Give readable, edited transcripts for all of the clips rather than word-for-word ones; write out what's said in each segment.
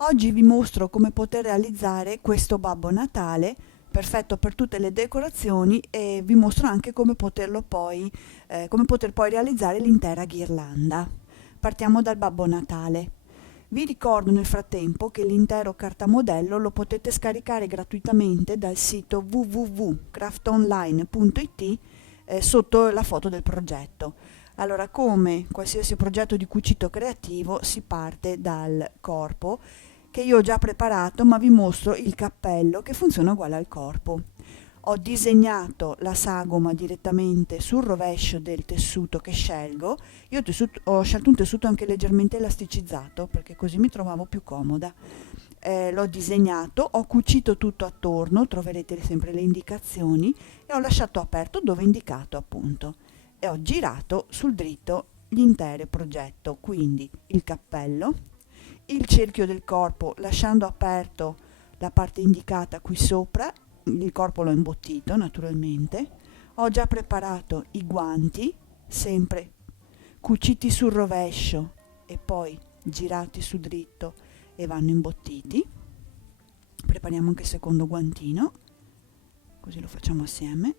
Oggi vi mostro come poter realizzare questo Babbo Natale, perfetto per tutte le decorazioni, e vi mostro anche come poter poi realizzare l'intera ghirlanda. Partiamo dal Babbo Natale. Vi ricordo nel frattempo che l'intero cartamodello lo potete scaricare gratuitamente dal sito www.craftonline.it sotto la foto del progetto. Allora, come qualsiasi progetto di cucito creativo, si parte dal corpo che io ho già preparato, ma vi mostro il cappello che funziona uguale al corpo. Ho disegnato la sagoma direttamente sul rovescio del tessuto che scelgo. Ho scelto un tessuto anche leggermente elasticizzato perché così mi trovavo più comoda. L'ho disegnato, ho cucito tutto attorno, troverete sempre le indicazioni, e ho lasciato aperto dove è indicato appunto, e ho girato sul dritto l'intero progetto, quindi il cappello, il cerchio del corpo lasciando aperto la parte indicata qui sopra. Il corpo l'ho imbottito naturalmente. Ho già preparato i guanti, sempre cuciti sul rovescio e poi girati su dritto, e vanno imbottiti. Prepariamo anche il secondo guantino, così lo facciamo assieme.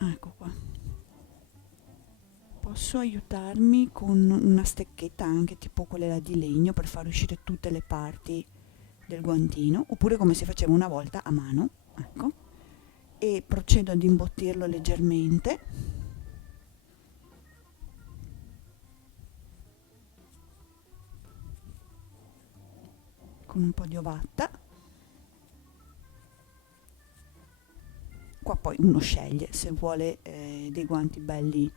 Ecco qua. Posso aiutarmi con una stecchetta, anche tipo quella di legno, per far uscire tutte le parti del guantino, oppure come si faceva una volta a mano, ecco. E procedo ad imbottirlo leggermente. Con un po' di ovatta. Qua poi uno sceglie se vuole dei guanti belli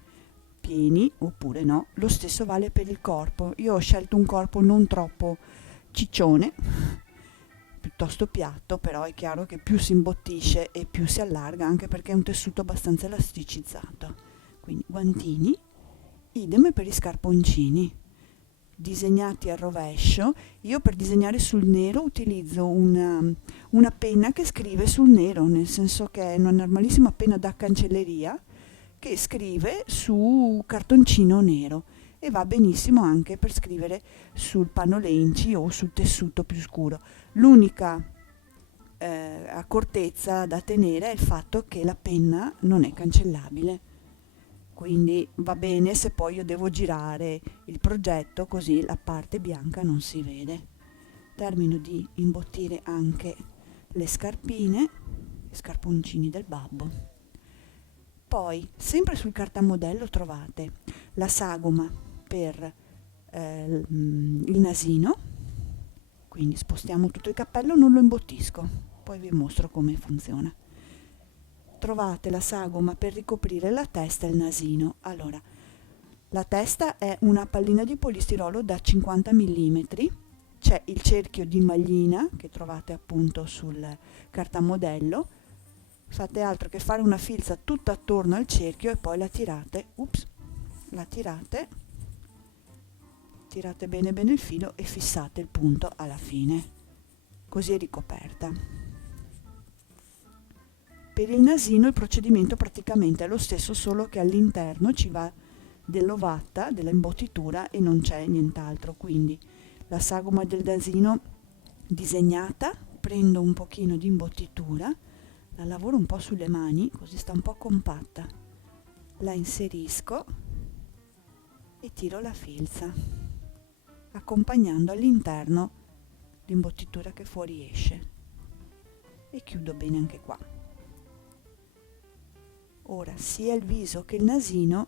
pieni oppure no. Lo stesso vale per il corpo. Io ho scelto un corpo non troppo ciccione, piuttosto piatto, però è chiaro che più si imbottisce e più si allarga, anche perché è un tessuto abbastanza elasticizzato. Quindi guantini, idem per i scarponcini, disegnati al rovescio. Io per disegnare sul nero utilizzo una penna che scrive sul nero, nel senso che è una normalissima penna da cancelleria che scrive su cartoncino nero, e va benissimo anche per scrivere sul panolenci o sul tessuto più scuro. L'unica accortezza da tenere è il fatto che la penna non è cancellabile, quindi va bene se poi io devo girare il progetto, così la parte bianca non si vede. Termino di imbottire anche le scarpine, i scarponcini del babbo. Poi, sempre sul cartamodello trovate la sagoma per il nasino, quindi spostiamo tutto il cappello, non lo imbottisco, poi vi mostro come funziona. Trovate la sagoma per ricoprire la testa e il nasino. Allora, la testa è una pallina di polistirolo da 50 mm, c'è il cerchio di maglina che trovate appunto sul cartamodello. Fate altro che fare una filza tutta attorno al cerchio e poi la tirate, tirate bene bene il filo e fissate il punto alla fine, così è ricoperta. Per il nasino il procedimento praticamente è lo stesso, solo che all'interno ci va dell'ovatta, della imbottitura, e non c'è nient'altro. Quindi la sagoma del nasino disegnata, prendo un pochino di imbottitura, la lavoro un po' sulle mani, così sta un po' compatta, la inserisco e tiro la filza, accompagnando all'interno l'imbottitura che fuori esce, e chiudo bene anche qua. Ora sia il viso che il nasino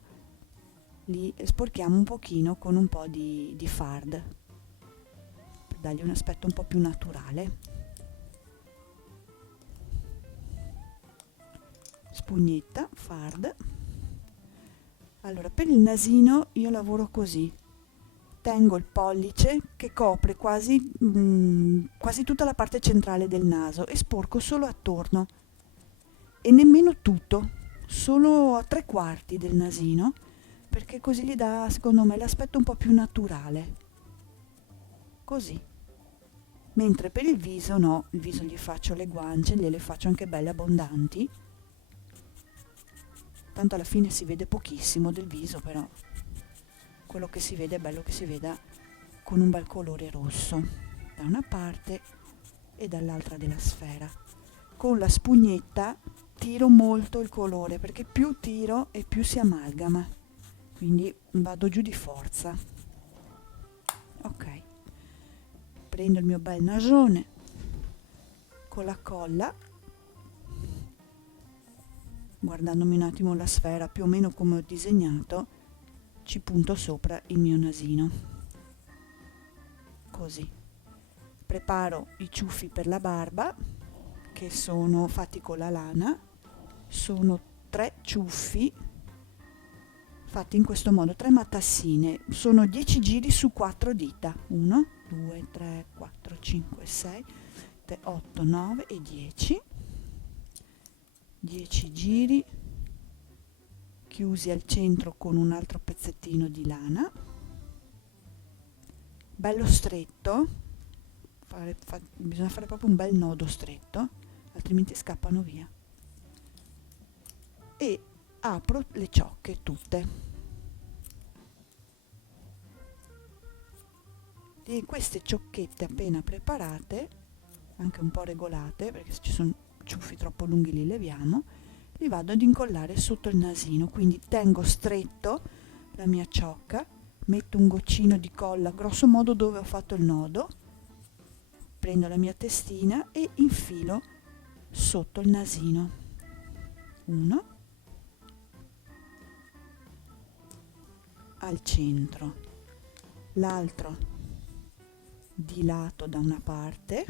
li sporchiamo un pochino con un po' di fard, per dargli un aspetto un po' più naturale. Spugnetta, fard. Allora, per il nasino io lavoro così: tengo il pollice che copre quasi tutta la parte centrale del naso e sporco solo attorno, e nemmeno tutto, solo a 3/4 del nasino, perché così gli dà, secondo me, l'aspetto un po' più naturale. Così. Mentre per il viso no, il viso gli faccio le guance, gliele faccio anche belle abbondanti. tanto alla fine si vede pochissimo del viso, però quello che si vede è bello che si veda con un bel colore rosso da una parte e dall'altra della sfera. Con la spugnetta tiro molto il colore, perché più tiro e più si amalgama, quindi vado giù di forza. Ok, prendo il mio bel nasone con la colla, guardandomi un attimo la sfera più o meno come ho disegnato, ci punto sopra il mio nasino, così. Preparo i ciuffi per la barba, che sono fatti con la lana. Sono 3 ciuffi fatti in questo modo, 3 matassine, sono 10 giri su 4 dita, 1 2 3 4 5 6 7 8 9 e 10 giri chiusi al centro con un altro pezzettino di lana bello stretto. Bisogna fare proprio un bel nodo stretto, altrimenti scappano via. E apro le ciocche tutte. E queste ciocchette appena preparate, anche un po' regolate, perché se ci sono ciuffi troppo lunghi li leviamo, li vado ad incollare sotto il nasino, quindi tengo stretto la mia ciocca, metto un goccino di colla grosso modo dove ho fatto il nodo, prendo la mia testina e infilo sotto il nasino. 1 al centro, l'altro di lato da una parte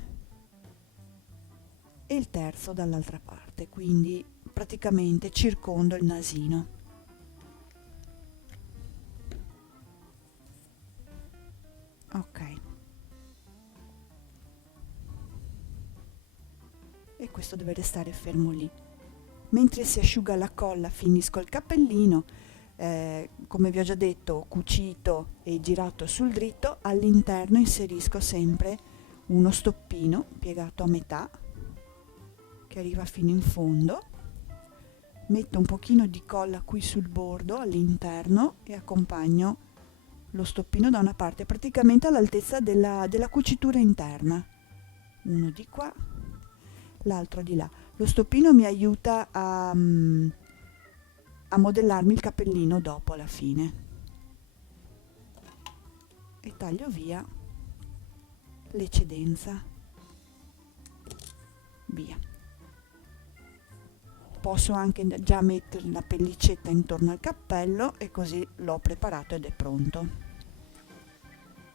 e il terzo dall'altra parte, quindi praticamente circondo il nasino. Ok, e questo deve restare fermo lì. Mentre si asciuga la colla finisco il cappellino, come vi ho già detto, cucito e girato sul dritto. All'interno inserisco sempre uno stoppino piegato a metà che arriva fino in fondo, metto un pochino di colla qui sul bordo all'interno e accompagno lo stoppino da una parte praticamente all'altezza della cucitura interna, uno di qua, l'altro di là. Lo stoppino mi aiuta a modellarmi il cappellino dopo alla fine, e taglio via l'eccedenza, via. Posso anche già mettere la pellicetta intorno al cappello e così l'ho preparato ed è pronto.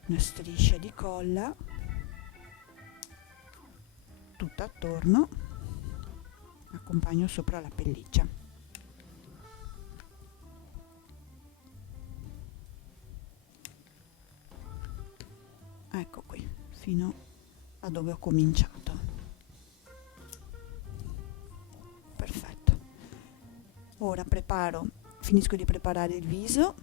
Una striscia di colla tutta attorno, accompagno sopra la pelliccia. Ecco qui, fino a dove ho cominciato. Perfetto. Ora finisco di preparare il viso.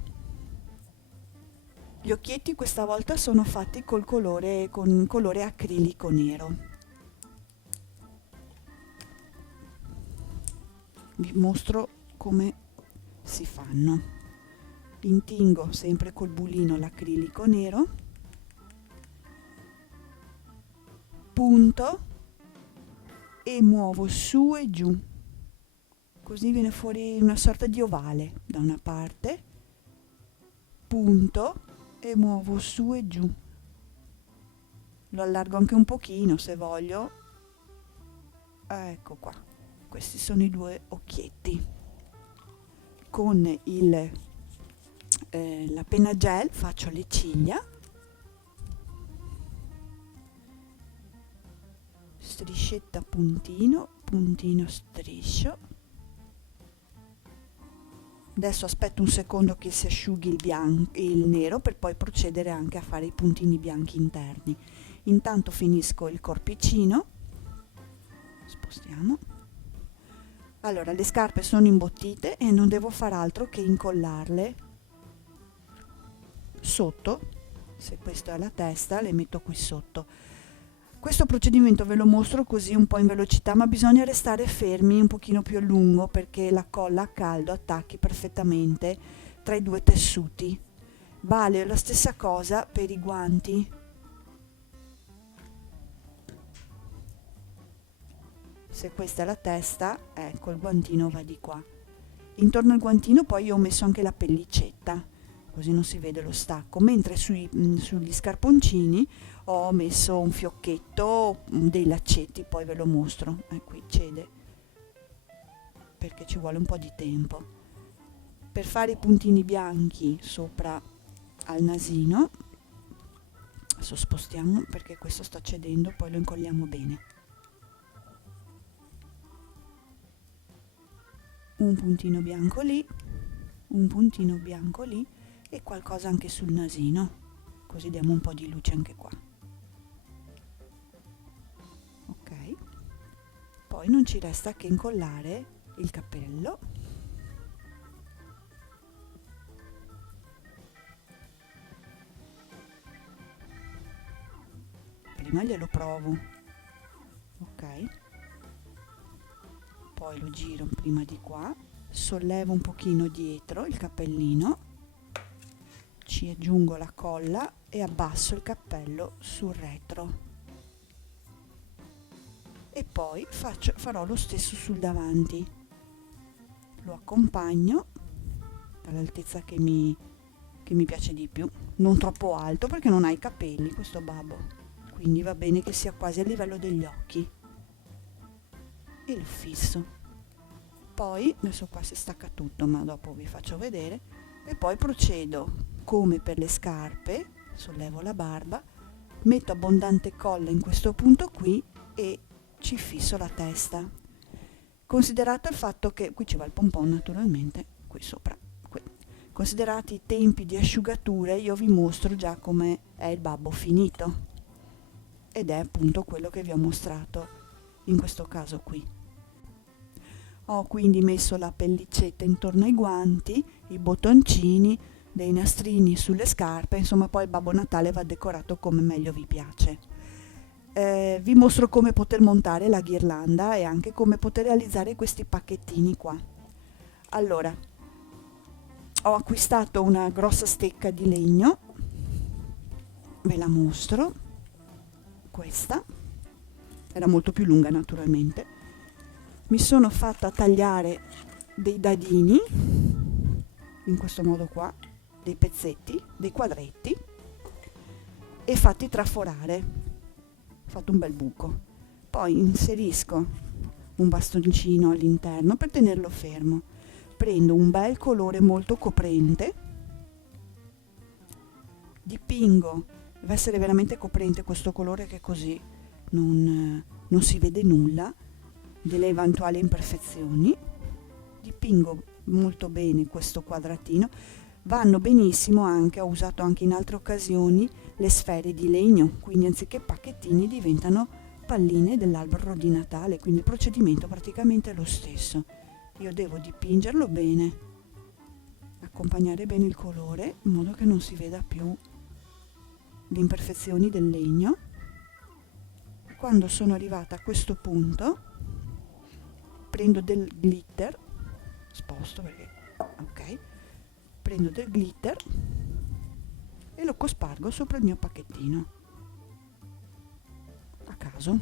Gli occhietti questa volta sono fatti con colore acrilico nero. Vi mostro come si fanno. Intingo sempre col bulino l'acrilico nero, punto e muovo su e giù, così viene fuori una sorta di ovale da una parte, punto e muovo su e giù, lo allargo anche un pochino se voglio. Ecco qua, questi sono i 2 occhietti. Con la penna gel faccio le ciglia, striscetta puntino, puntino striscio. Adesso aspetto un secondo che si asciughi il nero per poi procedere anche a fare i puntini bianchi interni. Intanto finisco il corpicino, spostiamo. Allora, le scarpe sono imbottite e non devo far altro che incollarle sotto. Se questa è la testa, le metto qui sotto. Questo procedimento ve lo mostro così un po' in velocità, ma bisogna restare fermi un pochino più a lungo perché la colla a caldo attacchi perfettamente tra i due tessuti. Vale la stessa cosa per i guanti. Se questa è la testa, ecco, il guantino va di qua. Intorno al guantino poi io ho messo anche la pellicetta, così non si vede lo stacco, mentre sugli scarponcini ho messo un fiocchetto, dei laccetti, poi ve lo mostro. Qui cede, perché ci vuole un po' di tempo. Per fare i puntini bianchi sopra al nasino, adesso spostiamo perché questo sta cedendo, poi lo incolliamo bene. Un puntino bianco lì, un puntino bianco lì e qualcosa anche sul nasino, così diamo un po' di luce anche qua. Ok, poi non ci resta che incollare il cappello. Prima glielo provo, ok? Poi lo giro prima di qua, sollevo un pochino dietro il cappellino, ci aggiungo la colla e abbasso il cappello sul retro. E poi farò lo stesso sul davanti. Lo accompagno all'altezza che mi piace di più, non troppo alto perché non ha i capelli questo babbo, quindi va bene che sia quasi a livello degli occhi. E lo fisso. Poi adesso qua si stacca tutto, ma dopo vi faccio vedere. E poi procedo come per le scarpe, sollevo la barba, metto abbondante colla in questo punto qui e ci fisso la testa. Considerato il fatto che qui ci va il pompon naturalmente qui sopra, qui. Considerati i tempi di asciugature, io vi mostro già come è il babbo finito, ed è appunto quello che vi ho mostrato in questo caso qui. Ho quindi messo la pellicetta intorno ai guanti, i bottoncini, dei nastrini sulle scarpe, insomma poi il Babbo Natale va decorato come meglio vi piace. Vi mostro come poter montare la ghirlanda e anche come poter realizzare questi pacchettini qua. Allora, ho acquistato una grossa stecca di legno, ve la mostro, questa, era molto più lunga naturalmente. Mi sono fatta tagliare dei dadini, in questo modo qua, dei pezzetti, dei quadretti, e fatti traforare. Ho fatto un bel buco. Poi inserisco un bastoncino all'interno per tenerlo fermo. Prendo un bel colore molto coprente, dipingo, deve essere veramente coprente questo colore che così non si vede nulla delle eventuali imperfezioni. Dipingo molto bene questo quadratino. Vanno benissimo anche, ho usato anche in altre occasioni, le sfere di legno, quindi anziché pacchettini diventano palline dell'albero di Natale, quindi il procedimento praticamente è lo stesso. Io devo dipingerlo bene, accompagnare bene il colore in modo che non si veda più le imperfezioni del legno. Quando sono arrivata a questo punto prendo del glitter, sposto perché ok, prendo del glitter e lo cospargo sopra il mio pacchettino a caso,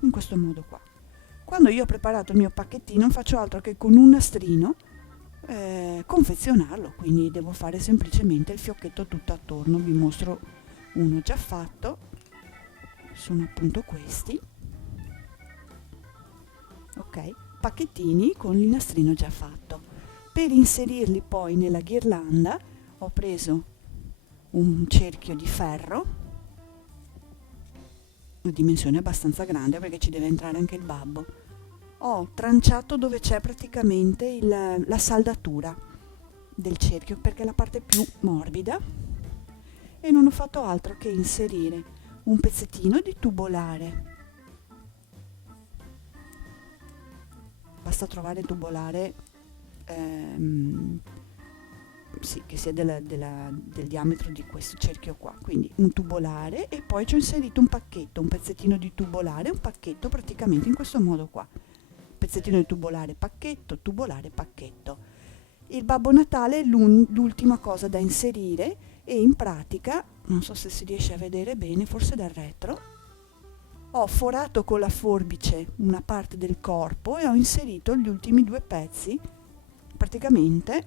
in questo modo qua. Quando io ho preparato il mio pacchettino non faccio altro che con un nastrino confezionarlo, quindi devo fare semplicemente il fiocchetto tutto attorno. Vi mostro uno già fatto, sono appunto questi, ok, pacchettini con il nastrino già fatto. Per inserirli poi nella ghirlanda ho preso un cerchio di ferro, una dimensione abbastanza grande perché ci deve entrare anche il babbo. Ho tranciato dove c'è praticamente la saldatura del cerchio perché è la parte più morbida, e non ho fatto altro che inserire un pezzettino di tubolare. Basta trovare tubolare sì, che sia del diametro di questo cerchio qua. Quindi un tubolare e poi ci ho inserito un pacchetto, un pezzettino di tubolare, un pacchetto praticamente in questo modo qua. Pezzettino di tubolare, pacchetto. Il Babbo Natale è l'ultima cosa da inserire e in pratica, non so se si riesce a vedere bene, forse dal retro, ho forato con la forbice una parte del corpo e ho inserito gli ultimi due pezzi, praticamente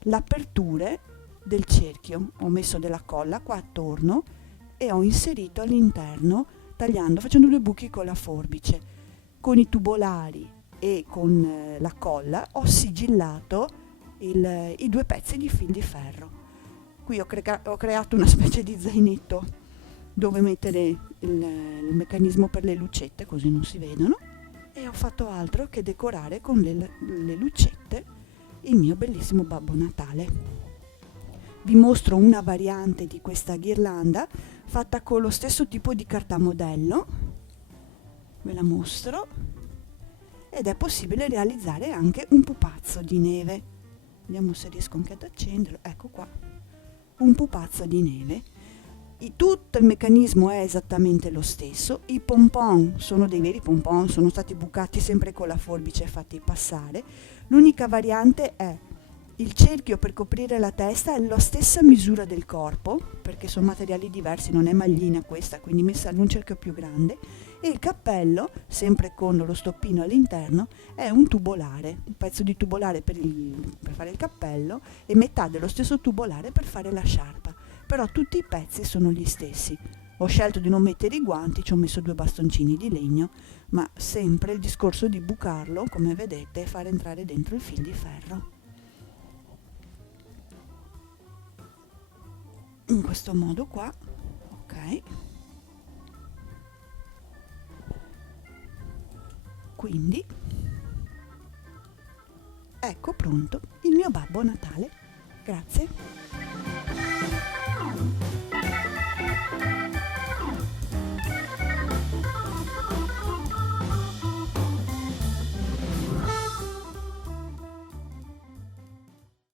l'aperture del cerchio. Ho messo della colla qua attorno e ho inserito all'interno, tagliando, facendo due buchi con la forbice. Con i tubolari e con la colla ho sigillato i due pezzi di fil di ferro. Qui ho creato una specie di zainetto dove mettere il meccanismo per le lucette, così non si vedono, e ho fatto altro che decorare con le lucette il mio bellissimo Babbo Natale. Vi mostro una variante di questa ghirlanda fatta con lo stesso tipo di carta modello, ve la mostro, ed è possibile realizzare anche un pupazzo di neve. Vediamo se riesco anche ad accenderlo, ecco qua, un pupazzo di neve. Tutto il meccanismo è esattamente lo stesso, i pompon sono dei veri pompon, sono stati bucati sempre con la forbice e fatti passare. L'unica variante è il cerchio per coprire la testa è la stessa misura del corpo, perché sono materiali diversi, non è maglina questa, quindi messa in un cerchio più grande, e il cappello, sempre con lo stoppino all'interno, è un tubolare, un pezzo di tubolare per fare il cappello e metà dello stesso tubolare per fare la sciarpa. Però tutti i pezzi sono gli stessi. Ho scelto di non mettere i guanti, ci ho messo 2 bastoncini di legno, ma sempre il discorso di bucarlo, come vedete, e far entrare dentro il fil di ferro. In questo modo qua, ok. Quindi, ecco pronto il mio Babbo Natale. Grazie.